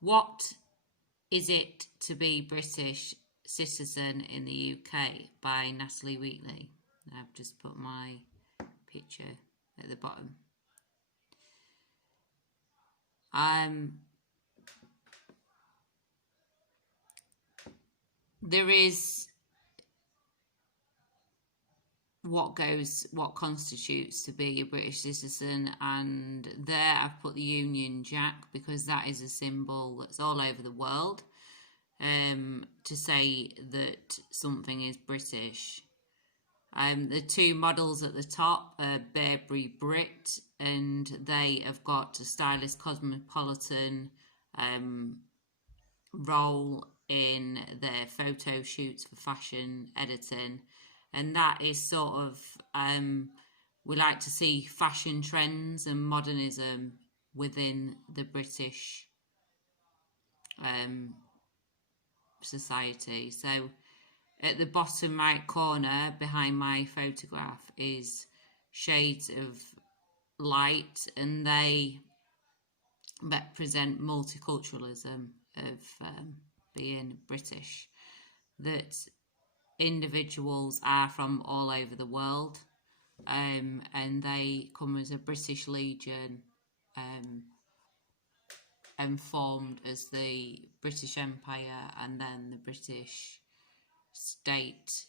What is it to be British citizen in the UK by Natalie Wheatley. I've just put my picture at the bottom. There is what constitutes to be a British citizen, and there I've put the Union Jack because that is a symbol that's all over the world to say that something is British. The two models at the top are Burberry Brit, and they have got a stylish cosmopolitan role in their photo shoots for fashion editing, and that is sort of we like to see fashion trends and modernism within the British society. So at the bottom right corner behind my photograph is shades of light, and they represent multiculturalism of being British, that individuals are from all over the world, and they come as a British Legion and formed as the British Empire and then the British state.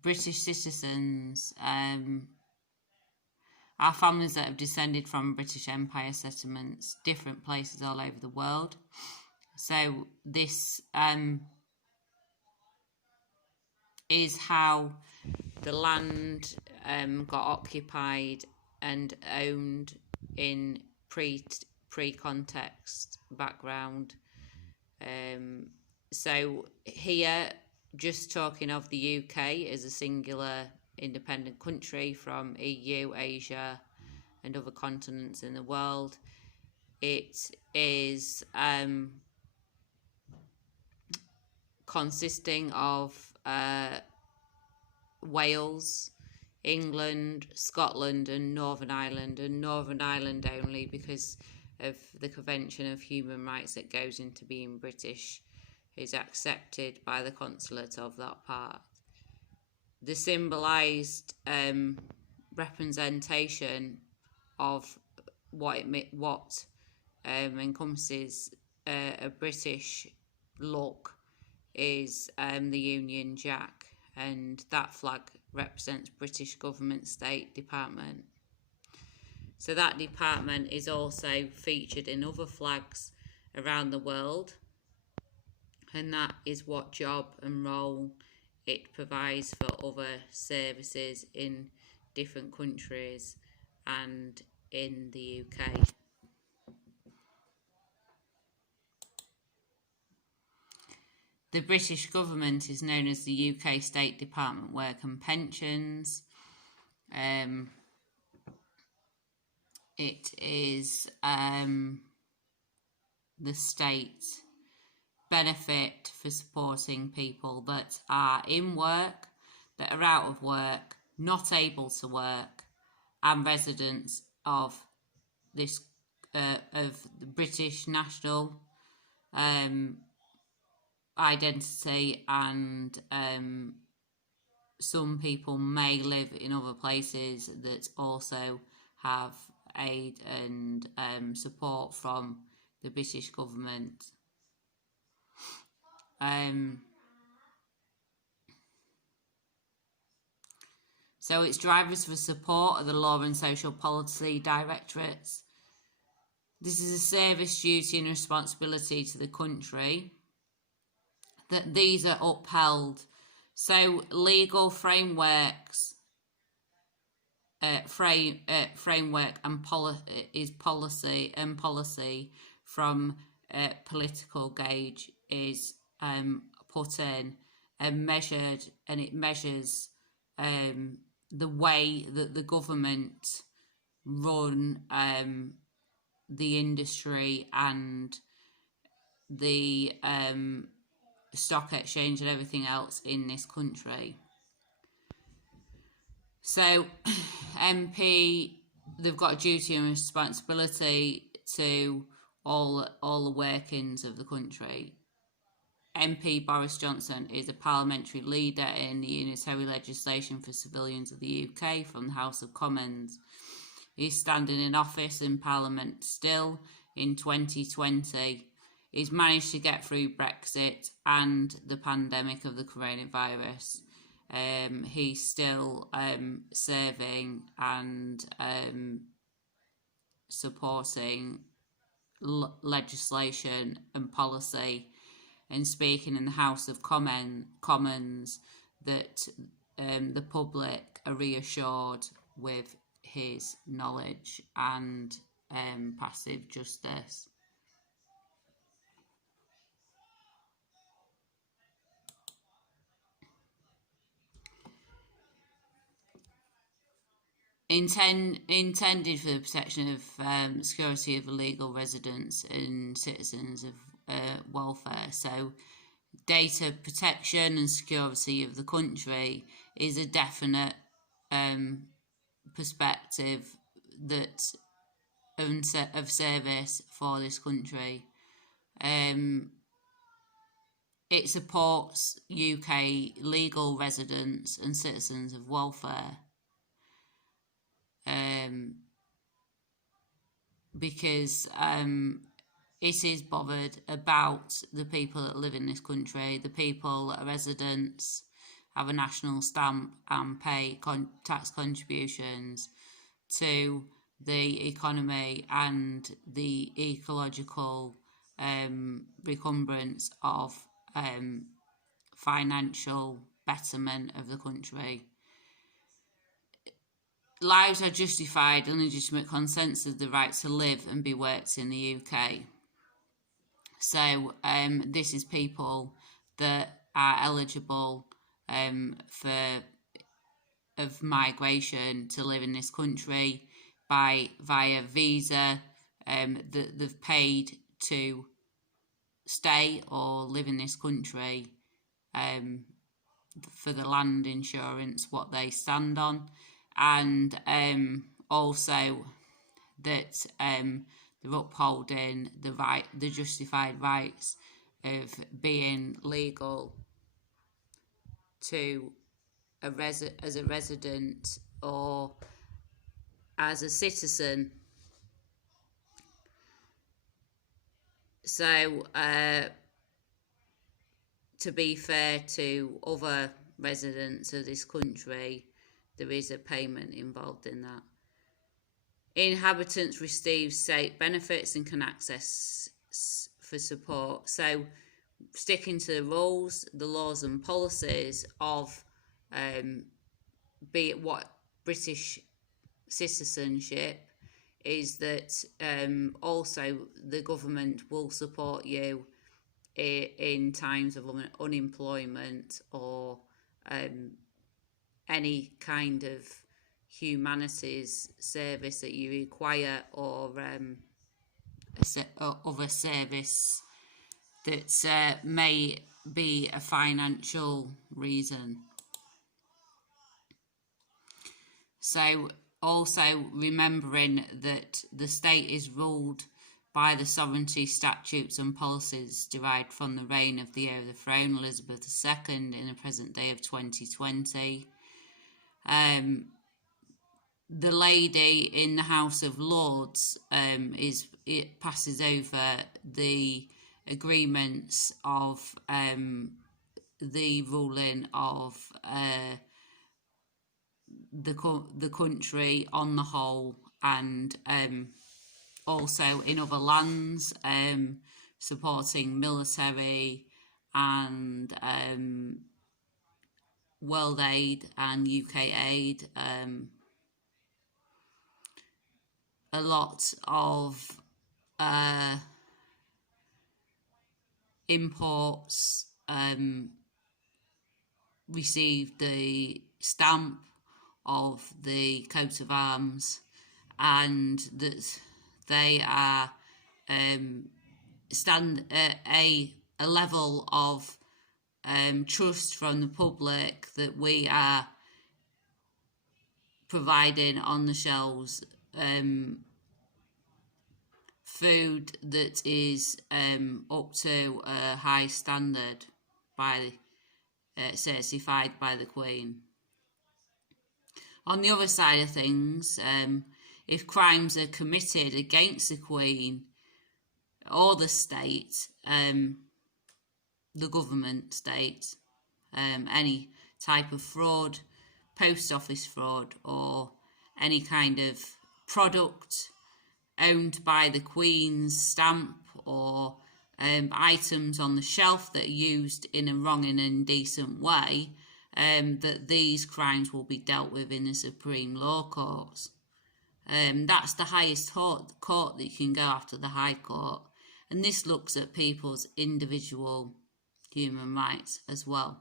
British citizens are families that have descended from British Empire settlements, different places all over the world. So this is how the land got occupied and owned in pre-context background. So here, just talking of the UK as a singular independent country from EU, Asia and other continents in the world, it is consisting of Wales, England, Scotland and Northern Ireland only because of the Convention of Human Rights that goes into being British is accepted by the consulate of that part. The symbolised representation of what encompasses a British look is the Union Jack, and that flag represents British Government State Department. So that department is also featured in other flags around the world, and that is what job and role it provides for other services in different countries and in the UK. The British government is known as the UK State Department Work and Pensions. It is the state benefit for supporting people that are in work, that are out of work, not able to work, and residents of this of the British national identity, and some people may live in other places that also have aid and support from the British government. So its drivers for support are the Law and Social Policy Directorates. This is a service, duty and responsibility to the country, that these are upheld. So legal frameworks, framework and policy from political gauge is put in and measured, and it measures the way that the government run the industry and the stock exchange and everything else in this country. So MP, they've got a duty and responsibility to all the workings of the country. MP Boris Johnson is a parliamentary leader in the unitary legislation for civilians of the UK from the House of Commons. He's standing in office in Parliament still in 2020. He's managed to get through Brexit and the pandemic of the coronavirus. He's still serving and supporting legislation and policy and speaking in the House of Commons that the public are reassured with his knowledge and passive justice. Intended for the protection of security of illegal residents and citizens of welfare. So data protection and security of the country is a definite perspective that of service for this country. It supports UK legal residents and citizens of welfare. Because it is bothered about the people that live in this country. The people that are residents have a national stamp and pay tax contributions to the economy and the ecological recumbrance of financial betterment of the country. Lives are justified on legitimate consents of the right to live and be worked in the UK. So this is people that are eligible of migration to live in this country via visa that they've paid to stay or live in this country for the land insurance what they stand on. And also that they're upholding the justified rights of being legal to as a resident or as a citizen. So, to be fair to other residents of this country, there is a payment involved in that. Inhabitants receive state benefits and can access for support. So, sticking to the rules, the laws and policies of be it what British citizenship is, that also the government will support you in times of unemployment or any kind of humanities service that you require, or other service that may be a financial reason. So also remembering that the state is ruled by the sovereignty statutes and policies derived from the reign of the heir of the throne, Elizabeth II, in the present day of 2020. The lady in the House of Lords it passes over the agreements of the ruling of the country on the whole, and also in other lands, supporting military and World Aid and UK aid. A lot of imports received the stamp of the coat of arms, and that they are stand at a level of trust from the public that we are providing on the shelves food that is up to a high standard by certified by the Queen. On the other side of things, if crimes are committed against the Queen or the state, the government state, any type of fraud, post office fraud, or any kind of product owned by the Queen's stamp, or items on the shelf that are used in a wrong and indecent way, that these crimes will be dealt with in the Supreme Law Courts. That's the highest court that you can go after, the High Court. And this looks at people's individual human rights as well.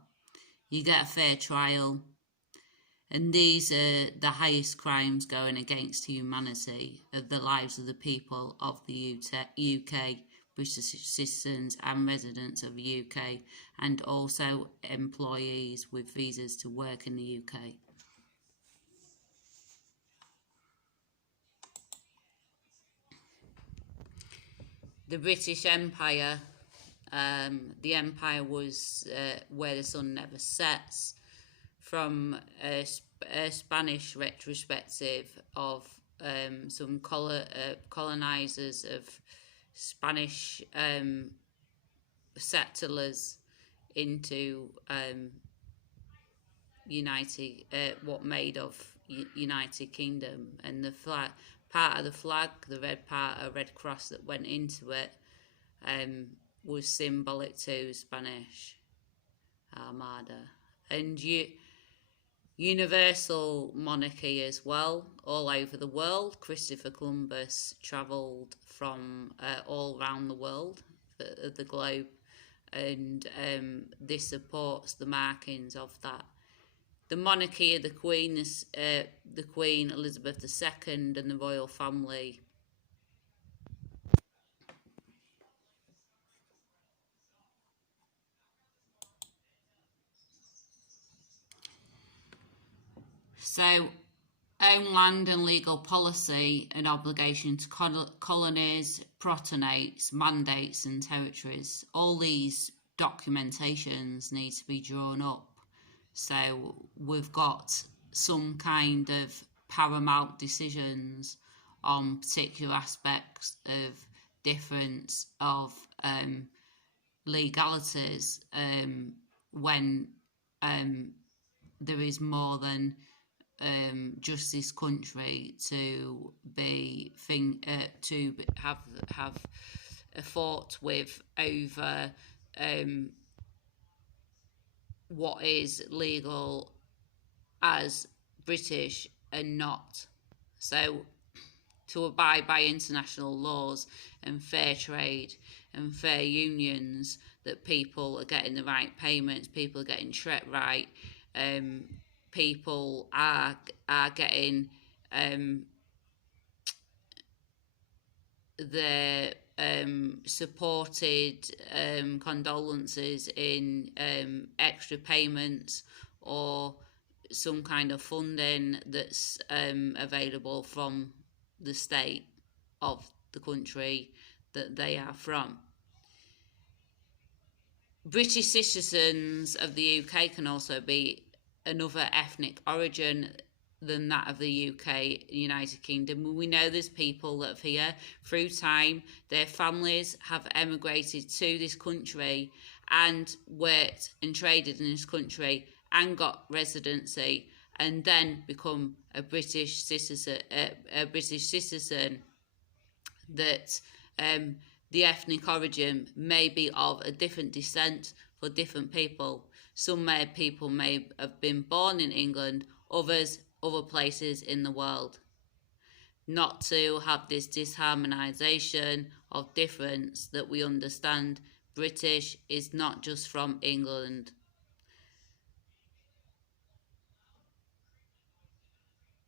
You get a fair trial. And these are the highest crimes going against humanity, of the lives of the people of the UK, British citizens and residents of the UK, and also employees with visas to work in the UK. The British Empire, the empire was where the sun never sets. From a Spanish retrospective of some colonizers of Spanish settlers into what made of United Kingdom, and the flag, part of the flag, the red part, a red cross that went into it, was symbolic to Spanish Armada. And universal monarchy as well, all over the world. Christopher Columbus travelled from all around the world, the globe, and this supports the markings of that. The monarchy of the Queen, the Queen Elizabeth II and the royal family. So, own land and legal policy, an obligation to colonies, protonates, mandates and territories. All these documentations need to be drawn up. So we've got some kind of paramount decisions on particular aspects of difference of legalities when there is more than just this country to be to have a fought with over what is legal as British and not. So to abide by international laws and fair trade and fair unions, that people are getting the right payments, people are getting treated right, people are getting their supported condolences in extra payments or some kind of funding that's available from the state of the country that they are from. British citizens of the UK can also be another ethnic origin than that of the UK, United Kingdom. We know there's people that have here through time, their families have emigrated to this country and worked and traded in this country and got residency and then become a British citizen, that the ethnic origin may be of a different descent for different people. Some people may have been born in England, others other places in the world. Not to have this disharmonisation of difference, that we understand British is not just from England.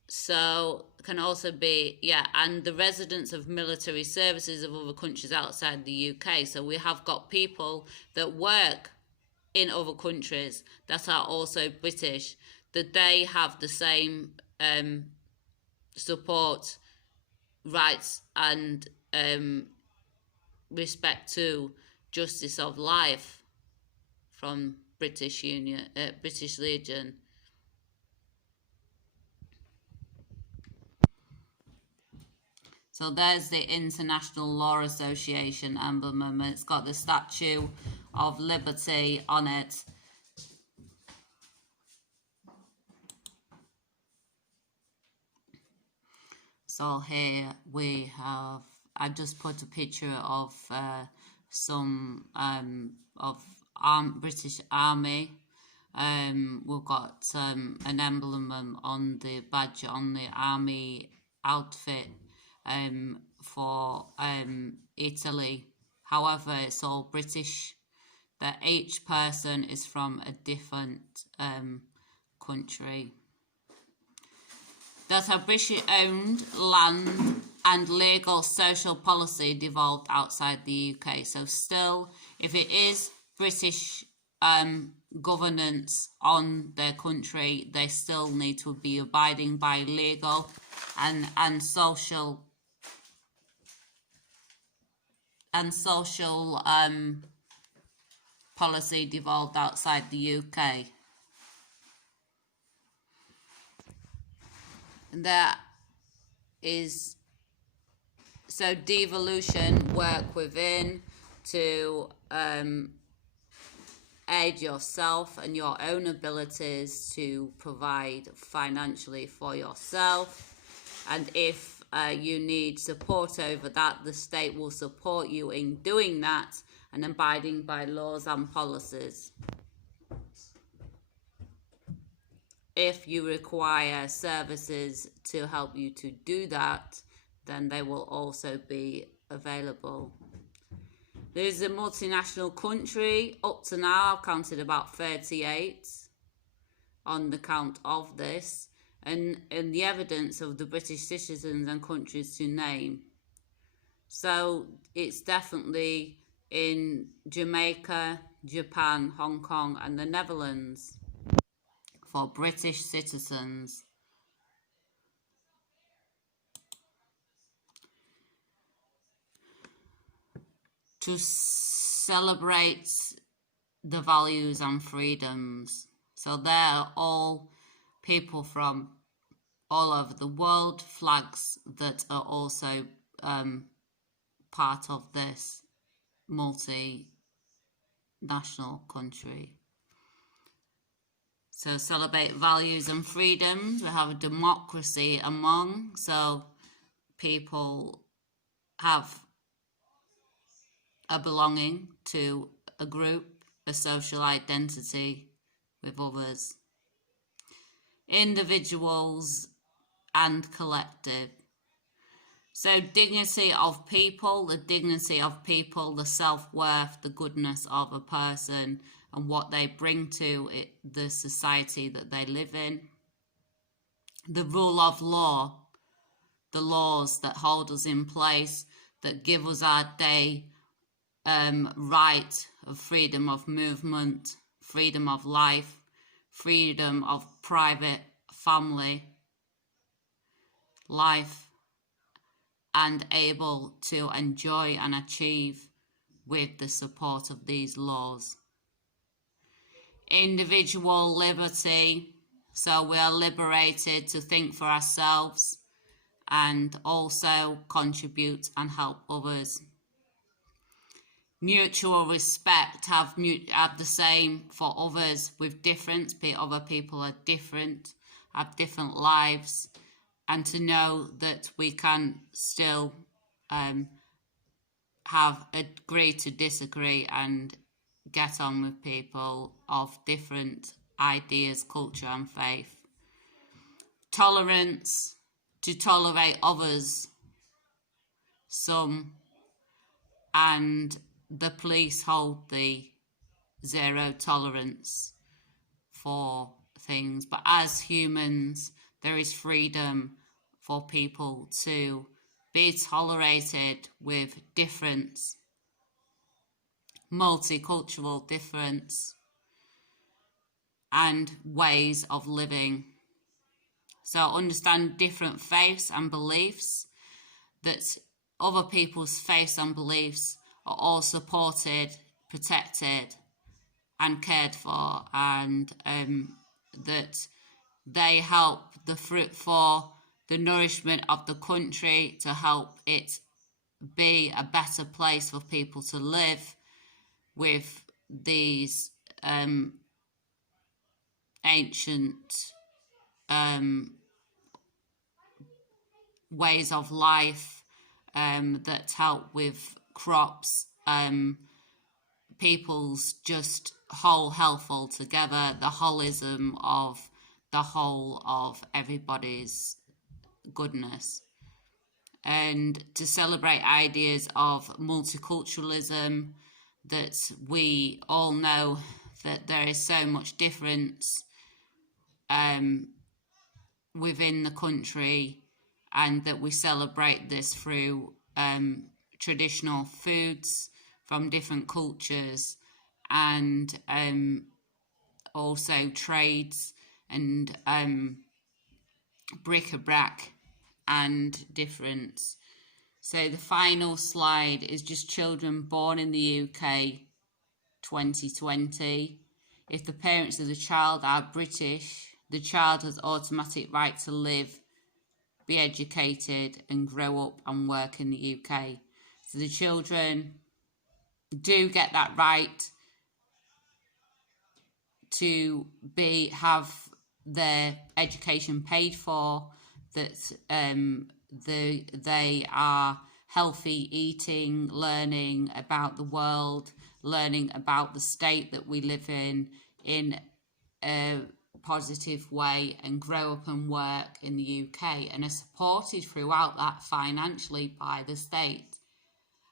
So can also be, and the residents of military services of other countries outside the UK. So we have got people that work in other countries that are also British, that they have the same support rights and respect to justice of life from British Legion. So there's the International Law Association emblem, and it's got the Statue of Liberty on it. So here we have, I just put a picture of some of British Army. We've got an emblem on the badge on the army outfit for Italy. However, it's all British. That each person is from a different country. That a British-owned land and legal social policy devolved outside the UK. So still, if it is British governance on their country, they still need to be abiding by legal and social policy devolved outside the UK. That is, so devolution, work within to aid yourself and your own abilities to provide financially for yourself, and if you need support over that, the state will support you in doing that and abiding by laws and policies. If you require services to help you to do that, then they will also be available. There is a multinational country. Up to now, I've counted about 38 on the count of this, and the evidence of the British citizens and countries to name. So it's definitely in Jamaica, Japan, Hong Kong, and the Netherlands for British citizens. To celebrate the values and freedoms. So they're all people from all over the world, flags that are also part of this multinational country. So celebrate values and freedoms. We have a democracy among, so people have a belonging to a group, a social identity with others. Individuals and collective. So dignity of people, the self-worth, the goodness of a person and what they bring to it, the society that they live in. The rule of law, the laws that hold us in place, that give us our day right of freedom of movement, freedom of life, freedom of private family life, and able to enjoy and achieve with the support of these laws. Individual liberty, so we are liberated to think for ourselves and also contribute and help others. Mutual respect, have the same for others with difference. Other people are different, have different lives, and to know that we can still agree to disagree and get on with people of different ideas, culture and faith. Tolerance, to tolerate others, some, and the police hold the zero tolerance for things, but as humans there is freedom for people to be tolerated with difference, multicultural difference and ways of living. So understand different faiths and beliefs, that other people's faiths and beliefs are all supported, protected and cared for, and that they help the fruit for the nourishment of the country, to help it be a better place for people to live with these ancient ways of life that help with crops, people's just whole health altogether, the holism of the whole of everybody's goodness. And to celebrate ideas of multiculturalism, that we all know that there is so much difference within the country, and that we celebrate this through traditional foods from different cultures, and also trades and bric-a-brac and difference. So the final slide is just children born in the UK 2020. If the parents of the child are British, the child has automatic right to live, be educated and grow up and work in the UK. So the children do get that right to have their education paid for, that they are healthy eating, learning about the world, learning about the state that we live in a positive way, and grow up and work in the UK, and are supported throughout that financially by the state.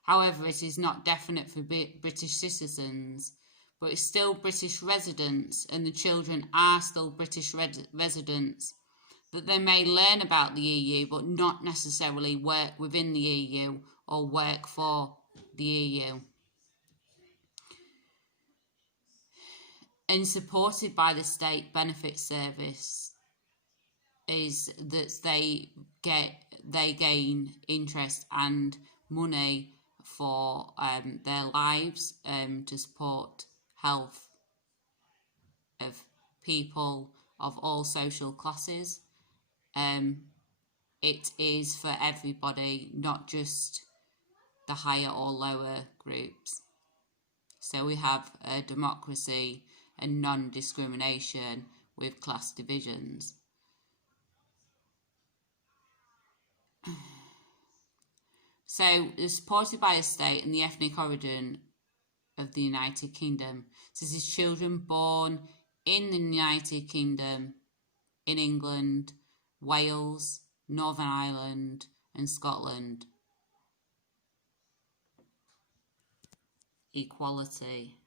However, it is not definite for British citizens, but it's still British residents, and the children are still British residents, that they may learn about the EU but not necessarily work within the EU or work for the EU. And supported by the state benefit service is that they gain interest and money for their lives, to support health of people of all social classes. It is for everybody, not just the higher or lower groups. So we have a democracy and non-discrimination with class divisions. So it's supported by the state and the ethnic origin of the United Kingdom. So this is children born in the United Kingdom, in England, Wales, Northern Ireland and Scotland. Equality.